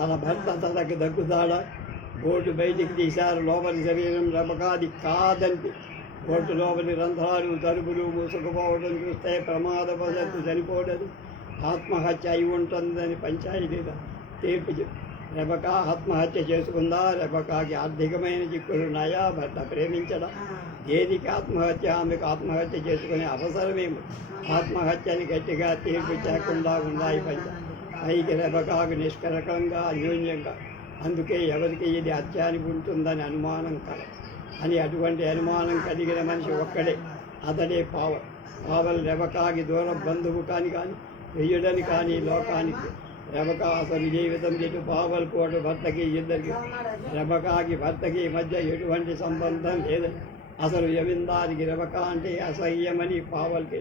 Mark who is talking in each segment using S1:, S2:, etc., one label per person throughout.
S1: తన భర్త తనకు దక్కుతాడా? బోటు బయటికి తీశారు. లోపలి శరీరం రమకాది కాదంటే. బోటు లోపలి రంధ్రాలు తలుపులు మూసుకుపోవడం చూస్తే ప్రమాదవశత్తు చనిపోవడం ఆత్మహత్య అయి ఉంటుందని పంచాయతీ తీర్పు రెబక ఆత్మహత్య చేసుకుందా? రెబకాకి ఆర్థికమైన చిక్కులు ఉన్నాయా? భర్త ప్రేమించడా? దేనికి ఆత్మహత్య? ఆమెకు ఆత్మహత్య చేసుకునే అవసరమేమో? ఆత్మహత్యని గట్టిగా తీర్పు చేయకుండా ఉన్నాయి పంచాయతీ పైకి రెబకాకు నిష్కరకంగా అన్యోన్యంగా. అందుకే ఎవరికి ఇది అత్యానికి ఉంటుందని అనుమానం కల అని అటువంటి అనుమానం కలిగిన మనిషి ఒక్కడే. అతడే పావ. పావల్ రెబకాకి దూర బంధువు కాని కానీ వెయ్యడని కానీ లోకానికి. రెబక అసలు జీవితం ఇటు పావల్ కోట భర్తకి ఇద్దరికి. రెబకాకి భర్తకి మధ్య ఎటువంటి సంబంధం లేదని. అసలు యవిందానికి రెబక అంటే అసహ్యమని పావల్కి.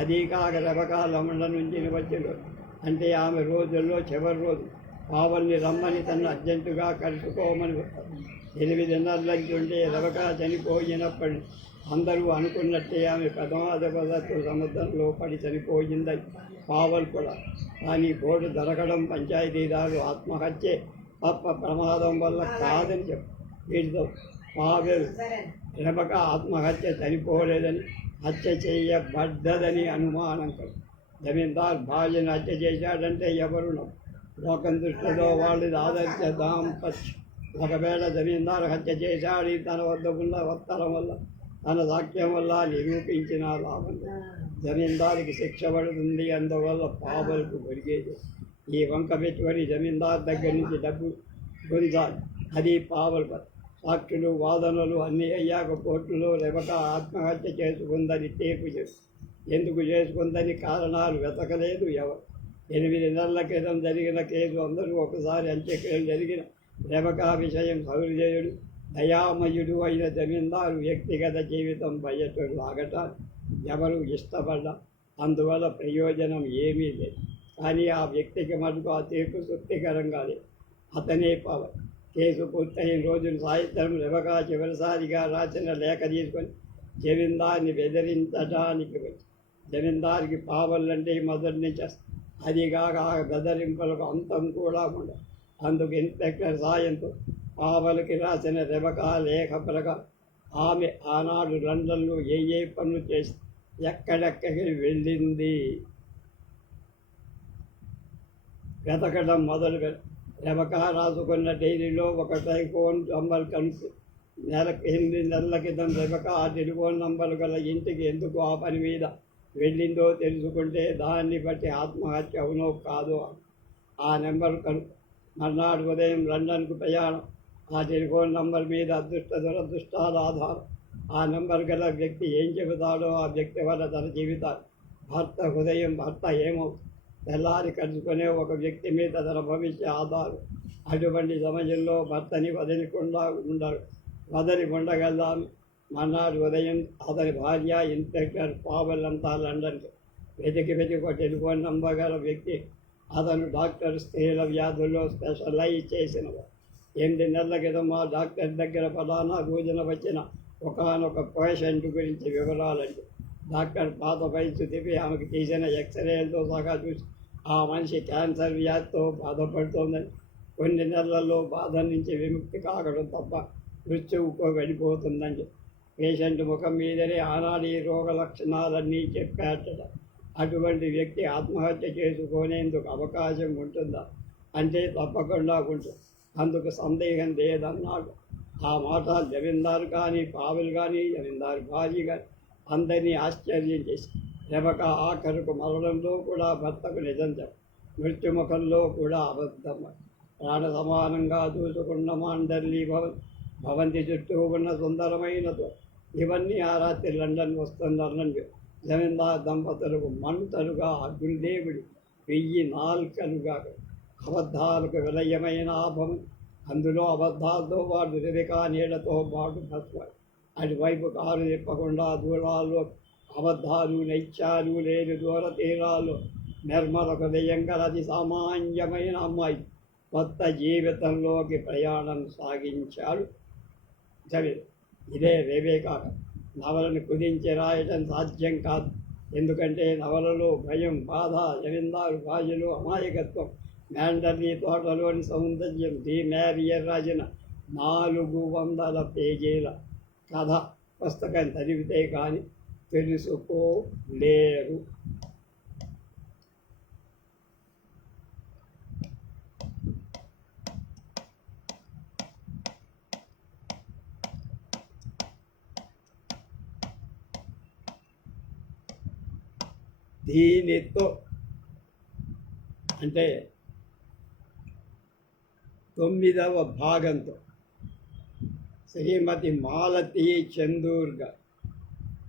S1: అదీ కాక రెబక లమండ నుంచి వచ్చిన అంటే ఆమె రోజుల్లో చివరి రోజు. పావల్ని రమ్మని తను అర్జెంటుగా కలుసుకోమని ఎనిమిది నెలలకి ఉంటే చనిపోయినప్పటి అందరూ అనుకున్నట్టే ఆమె ప్రమాదవశత్తు సముద్రంలో పడి చనిపోయిందని పావల్ కూడా. కానీ బోర్డు దొరకడం పంచాయతీదారు ఆత్మహత్య తప్ప ప్రమాదం వల్ల కాదని చెప్పు. వీటితో పావెల్ రెబక ఆత్మహత్య చనిపోలేదని హత్య చేయబడ్డదని అనుమానం కలుగు. జమీందార్ భార్యను హత్య చేశాడంటే ఎవరు లోకం దృష్టిలో వాళ్ళది ఆదర్శ దాంపత్యం. ఒకవేళ జమీందారు హత్య చేశాడు తన వద్ద ఉన్న ఉత్తరం వల్ల తన సాక్ష్యం వల్ల నిరూపించిన లాభం. జమీందారికి శిక్ష పడుతుంది అందువల్ల పాపలకు ఒరిగేది ఈ వంక పెట్టుకొని జమీందార్ దగ్గర నుంచి డబ్బు గుంజాలి. అది పావల సాక్షులు వాదనలు అన్నీ అయ్యాక కోర్టులో లేవట ఆత్మహత్య చేసుకుందని తీర్పు చేస్తుంది ఎందుకు చేసుకుందని కారణాలు వెతకలేదు ఎవరు. ఎనిమిది నెలల క్రితం జరిగిన కేసు అందరూ ఒకసారి అంత్యక్రియలు జరిగిన రెబకా విషయం సౌర్జయుడు దయామయుడు అయిన జమీందారు వ్యక్తిగత జీవితం బయటకు లాగటానికి ఎవరు ఇష్టపడ్డా అందువల్ల ప్రయోజనం ఏమీ లేదు. కానీ ఆ వ్యక్తికి మటుకు ఆ తీర్పు తృప్తికరంగా లేదు. అతనే పవర్. కేసు పూర్తయిన రోజున సాయంత్రం రెబకా చివరిసారిగా రాసిన లేఖ తీసుకొని జమీందార్ని బెదిరించడానికి వచ్చి జమీందారికి పావలంటే మొదటి నుంచి అదిగాక ఆ గదరింపులకు అంతం కూడా ఉండదు. అందుకు ఇన్స్పెక్టర్ సాయంతో పావలకి రాసిన రెబక లేఖ ప్రకారం ఆమె ఆనాడు లండన్లో ఏ ఏ పనులు చేసి ఎక్కడెక్కడికి వెళ్ళింది? వెతకడం మొదలు రెబకా రాసుకున్న డైరీలో ఒక టైఫోన్ నంబర్ కలిసి నెల ఎనిమిది నెలల క్రితం రెబక ఆ టెలిఫోన్ నంబర్ గల ఇంటికి ఎందుకు ఆ పని మీద వెళ్ళిందో తెలుసుకుంటే దాన్ని బట్టి ఆత్మహత్య అవునో కాదో ఆ నెంబర్ కను మర్నాడు ఉదయం లండన్కు ప్రయాణం. ఆ టెలిఫోన్ నంబర్ మీద అదృష్ట దురదృష్టాల ఆధారం. ఆ నెంబర్ గల వ్యక్తి ఏం చెబుతాడో ఆ వ్యక్తి వల్ల తన జీవితాలు. భర్త హృదయం భర్త ఏమో. తెల్లారి కలుసుకునే ఒక వ్యక్తి మీద తన భవిష్య ఆధారం. అటువంటి సమయంలో భర్తని వదలకుండా ఉండరు. వదలి ఉండగలదాము మర్నాడు ఉదయం అతని భార్య ఇన్స్పెక్టర్ పావల్ అంతా లండన్ వెతికి వెతికి టెలిఫోన్ నంబర్ గల వ్యక్తి. అతను డాక్టర్ స్త్రీల వ్యాధుల్లో స్పెషలైజ్ చేసినవాడు. ఎనిమిది నెలల క్రితం మా డాక్టర్ దగ్గర ప్రధాన రోజున వచ్చిన ఒకనొక పేషెంట్ గురించి వివరాలండి డాక్టర్ పాత వయసు తిప్పి ఆమెకు తీసిన ఎక్స్రేలతో సహా చూసి ఆ మనిషి క్యాన్సర్ వ్యాధితో బాధపడుతోందని. కొన్ని నెలల్లో బాధ నుంచి విముక్తి కాకడం తప్ప మృత్యువుకో వెళ్ళిపోతుందని చెప్పి పేషెంట్ ముఖం మీదనే ఆనాడు ఈ రోగ లక్షణాలన్నీ చెప్పాట అటువంటి వ్యక్తి ఆత్మహత్య చేసుకునేందుకు అవకాశం ఉంటుందా? అంటే తప్పకుండా ఉంటుంది అందుకు సందేహం లేదన్నాడు ఆ మాట జమీందారు కానీ పావులు కానీ జమీందారు భాజీ కానీ అందరినీ ఆశ్చర్యం చేసి రెవక ఆఖరుకు మరణంలో కూడా భర్తకు నిజం చెప్పు. మృత్యుముఖంలో కూడా అబద్ధం ప్రాణ సమానంగా చూసుకున్న మాండర్లీ భవన్ భవంతి చుట్టూ ఉన్న సుందరమైనతో ఇవన్నీ ఆ రాత్రి లండన్ వస్తుందన్నది జమీందార్ దంపతులకు మంటలుగా గురుదేవుడి వెయ్యి నాలుకలుగా అబద్ధాలకు విలయమైన ఆభం అందులో అబద్ధాలతో పాటు రివికా నీళ్ళతో పాటు భస్మ అటువైపు కారు తిప్పకుండా దూరాల్లో అబద్ధాలు నైత్యాలు లేని దూర తీరాల్లో నిర్మల హృదయం గలది సామాన్యమైన అమ్మాయి. కొత్త జీవితంలోకి ప్రయాణం సాగించాడు జమీన్ ఇదే వివేకాలు నవలను కుదించి రాయటం సాధ్యం కాదు. ఎందుకంటే నవలలో భయం బాధ జమీందారు భాషలు అమాయకత్వం మ్యాండర్లీ తోటలోని సౌందర్యం ది మ్యారియర్ రాసిన నాలుగు వందల పేజీల కథ పుస్తకం చదివితే కానీ తెలుసుకోలేరు. దీనితో అంటే తొమ్మిదవ భాగంతో శ్రీమతి మాలతి చందూర్గ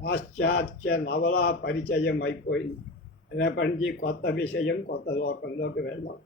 S1: పాశ్చాత్య నవలా పరిచయం అయిపోయింది. రేపటి నుంచి కొత్త విషయం కొత్త లోకంలోకి వెళ్దాం